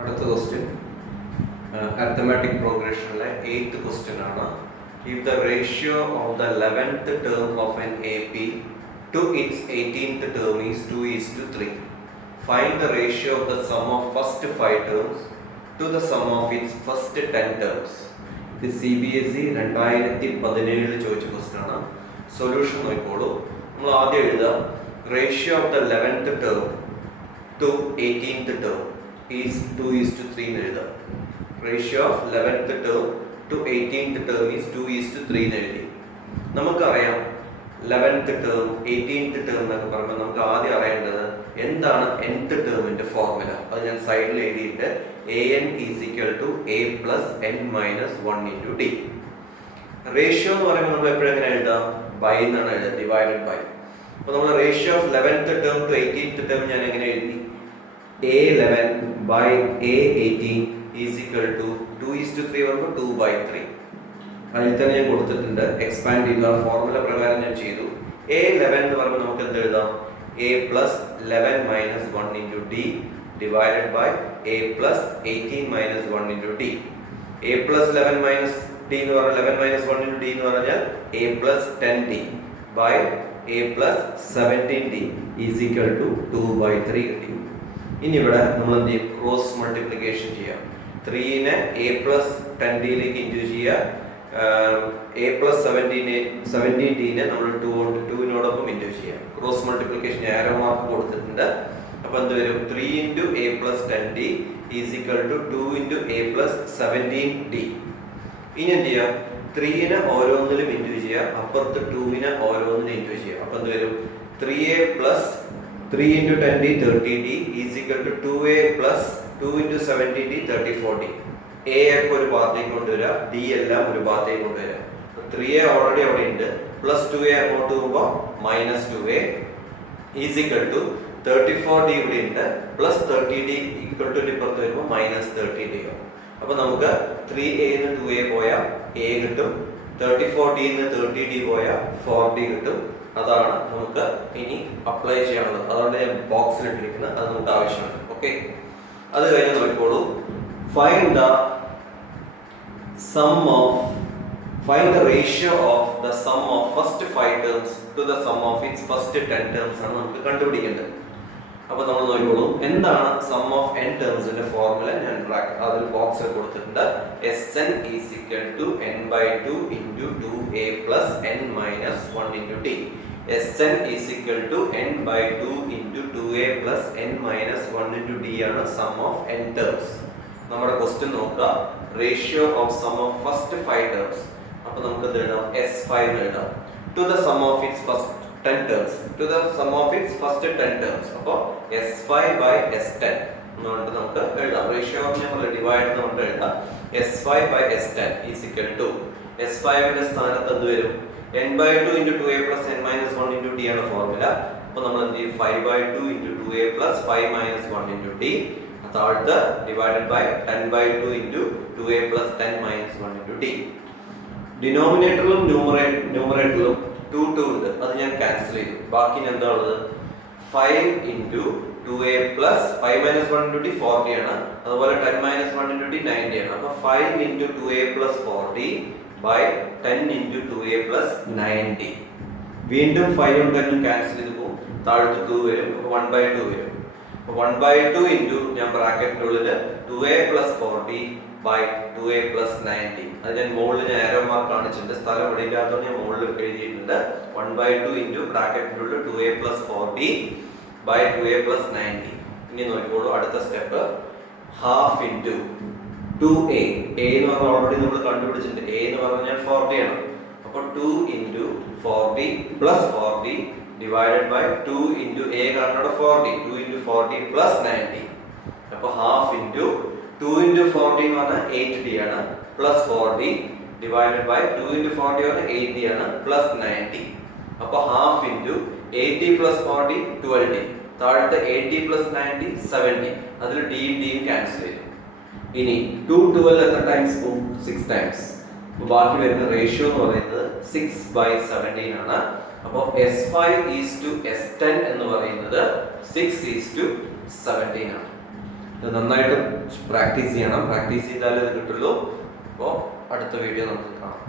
അടുത്ത question arithmetic പ്രോഗ്രഷനിലെ 8th question ആണ്. If the ratio of the 11th term of an AP to its 18th term is 2:3, find the ratio of the sum of first 5 terms to the sum of its first 10 terms. ഇത് CBSE 2017 ചോദിച്ച question ആണ്. Solution നോക്കിക്കോളൂ. നമ്മൾ ആദ്യം എഴുതുക ratio of the 11th term to 18th term is 2:3 എന്ന് എഴുതാം. Ratio of 11th term to 18th term is 2:3 എന്ന് എഴുതി. നമുക്കറിയാം 11th term 18th term എന്നൊക്കെ പറയുമ്പോൾ നമുക്ക് ആദ്യം അറിയേണ്ടത് എന്താണ് nth ടേമിന്റെ ഫോർമുല. അത് ഞാൻ സൈഡിൽ എഴുതിയിട്ട് an is equal to a plus n minus 1 into d. Ratio എന്ന് പറയുമ്പോൾ നമ്മൾ എപ്പോഴും എങ്ങനെ എഴുതാം? ബൈ എന്നാണ് എഴുതുക, ഡിവൈഡഡ് ബൈ. അപ്പോൾ നമ്മൾ ratio of 11th term to 18th term ഞാൻ എങ്ങനെ എഴുതി? A11 by A18 is equal to 2:3 വരുമ്പോൾ 2/3. അതിൽ തന്നെ ഞാൻ കൊടുത്തിട്ടുണ്ട്. എക്സ്പാൻഡ് ചെയ്ത ഫോർമുല പ്രകാരം ഞാൻ ചെയ്തു. A11 എന്ന് പറയുമ്പോൾ നമുക്ക് എന്ത് എഴുതാം? A plus 11 minus 1 into D divided by A plus 18 minus 1 into D. A plus 11 minus D എന്ന് പറഞ്ഞാൽ 11 minus 1 into D എന്ന് പറഞ്ഞാൽ A plus 10D by A plus 17D is equal to 2/3 കിട്ടി. ഇനി ഇവിടെ നമ്മൾ എന്ത് ചെയ്യും? ക്രോസ് മൾട്ടിപ്ലിക്കേഷൻ ചെയ്യാം. 3നെ A plus 10D ഇൻറ്റു ചെയ്യുക. A plus 17D നമ്മൾ 2നോടൊപ്പം ഇൻറ്റു ചെയ്യാം. ക്രോസ് മൾട്ടിപ്ലിക്കേഷൻ ആരോ മാർക്ക് കൊടുത്തിട്ടുണ്ട്. അപ്പോൾ എന്ത് വരും? 3 into A plus 10D is equal to 2 into A plus 17D. ഇനി എന്ത് ചെയ്യുക? 3നെ ഓരോന്നിലും ഇൻറ്റു ചെയ്യുക. അപ്പുറത്ത് 2നെ ഓരോന്നിലും ഇൻറ്റു ചെയ്യുക. അപ്പോൾ എന്ത് വരും? 3A plus 3 into 10D 30D is equal to 2A plus 2 into 70D 34D. A ഒക്കെ ഒരു ഭാഗത്തേക്ക് കൊണ്ടുവരിക, D എല്ലാം ഒരു ഭാഗത്തേക്ക് കൊണ്ടുവരിക. 3A ഓൾറെഡി അവിടെ ഉണ്ട്, പ്ലസ് 2A അങ്ങോട്ട് പോകുമ്പോൾ minus 2A is equal to 34D ഇവിടെ ഉണ്ട്, പ്ലസ് 30D ഈക്വൽ ടു ഇപ്പുറത്ത് വരുമ്പോൾ മൈനസ് 30D ആവും. അപ്പോൾ നമുക്ക് 3A ന്ന് 2A പോയാൽ A കിട്ടും, 34D ന്ന് 30D പോയാൽ 4D കിട്ടും. അതാണ് നമുക്ക് ഇനി അപ്ലൈ ചെയ്യാനുള്ളത്. അതുകൊണ്ട് ഞാൻ ബോക്സിൽ ഇട്ടിരിക്കുന്നത്, അത് നമുക്ക് ആവശ്യമുണ്ട്. ഓക്കെ, അത് കഴിഞ്ഞ് നോക്കിക്കോളൂ. Find the ratio of the sum of first 5 terms to the sum of its first 10 terms ആണ് നമുക്ക് കണ്ടുപിടിക്കേണ്ടത്. അപ്പോൾ നമ്മൾ നോക്കിക്കോളൂ, എന്താണ് സം ഓഫ് n ടേംസിന്റെ ഫോർമുല ഞാൻ അതിൽ ബോക്സിൽ കൊടുത്തിട്ടുണ്ട്. Sn is equal to n/2 into 2a plus n minus 1 into d. Sn is equal to n/2 into 2a plus n minus 1 into d ആണ് സം ഓഫ് n ടേംസ്. നമ്മുടെ question നോക്കുക, ratio of sum of first 5 terms. അപ്പോൾ നമുക്ക് എന്ത് എഴുതാം? S5 എഴുതാം. To the sum of its first 10 terms, to the sum of its first 10 terms. അപ്പോൾ S5 by S10 എന്നുകൊണ്ട് നമുക്ക് എഴുതാം. റേഷ്യോ നമ്മൾ ഡിവൈഡ് നമ്മൾ എഴുതാം. S5 by S10 is equal to S5 ന്റെ സ്ഥാനത്ത് എന്ത് വരും? n/2 into 2a plus n minus 1 into d ആണ് ഫോർമുല. അപ്പോൾ നമ്മൾ എന്ത് ചെയ്യും? 5/2 into 2a plus 5 minus 1 into d. താഴത്ത് divided by 10/2 into 2a plus 10 minus 1 into d. ഡിനോമിനേറ്ററിലും ന്യൂമറേറ്ററിലും 2 ഉണ്ട്, അത് ഞാൻ ക്യാൻസൽ ചെയ്തു. ബാക്കി എന്താ ഉള്ളത്? 5 into 2a plus 5 minus 1 into d 40 ആണ്. അതുപോലെ 10 minus 1 into d 90 ആണ്. അപ്പോൾ 5 into 2a plus 40 by 10 into 2a plus 90. വീണ്ടും 5 ഉം 10 ഉം ക്യാൻസൽ ചെയ്ത് പോകും, താഴത്ത് 2 വരും, അപ്പോൾ 1/2 വരും. അപ്പോൾ 1/2 into ഞാൻ ബ്രാക്കറ്റിന്റെ ഉള്ളിൽ 2a plus 40 by 2a plus 90. അത് ഞാൻ മുകളിൽ ഞാൻ ആരോ മാർക്ക് കാണിച്ചിട്ടുണ്ട്, സ്ഥലം ഇവിടെ ഇല്ലാത്തതുകൊണ്ട് ഞാൻ മുകളിൽ എഴുതിയിട്ടുണ്ട്. 1/2 into ബ്രാക്കറ്റിന്റെ ഉള്ളിൽ 2a plus 40 by 2a plus 90. ഇനി നോക്കിക്കോളൂ, അടുത്ത step half into 2a. a എന്ന് പറഞ്ഞാൽ ഓൾറെഡി നമ്മൾ കണ്ടുപിടിച്ചിട്ടുണ്ട്. a എന്ന് പറഞ്ഞാൽ 40 ആണ്. അപ്പോൾ 2 into 40 plus 40 divided by 2 into a കാരണം 40, 2 into 40 plus 90. അപ്പോൾ ഹാഫ് ഇൻറ്റു 2 into 40 എന്ന് പറഞ്ഞാൽ 8d ആണ്, plus 4d divided by 2 into 40 ആണ് 8d ആണ്, പ്ലസ് 90. അപ്പോൾ ഹാഫ് ഇൻറ്റു 80 plus 40 12d. താഴത്തെ 80 plus 90 70. അതിൽ ഡിയും ഡിയും ക്യാൻസൽ ചെയ്തു. ഇനി 2 12 എത്ര ടൈംസ് പോകും? 6 ടൈംസ്. അപ്പോൾ ബാക്കി വരുന്ന റേഷ്യോ എന്ന് പറയുന്നത് 6/17 ആണ്. അപ്പോൾ S5 is to S10 എന്ന് പറയുന്നത് 6 is to 17 ആണ്. ഇത് നന്നായിട്ട് പ്രാക്ടീസ് ചെയ്യണം. പ്രാക്ടീസ് ചെയ്താലേ ഇത് കിട്ടുള്ളൂ. അപ്പോൾ അടുത്ത വീഡിയോ നമുക്ക് കാണാം.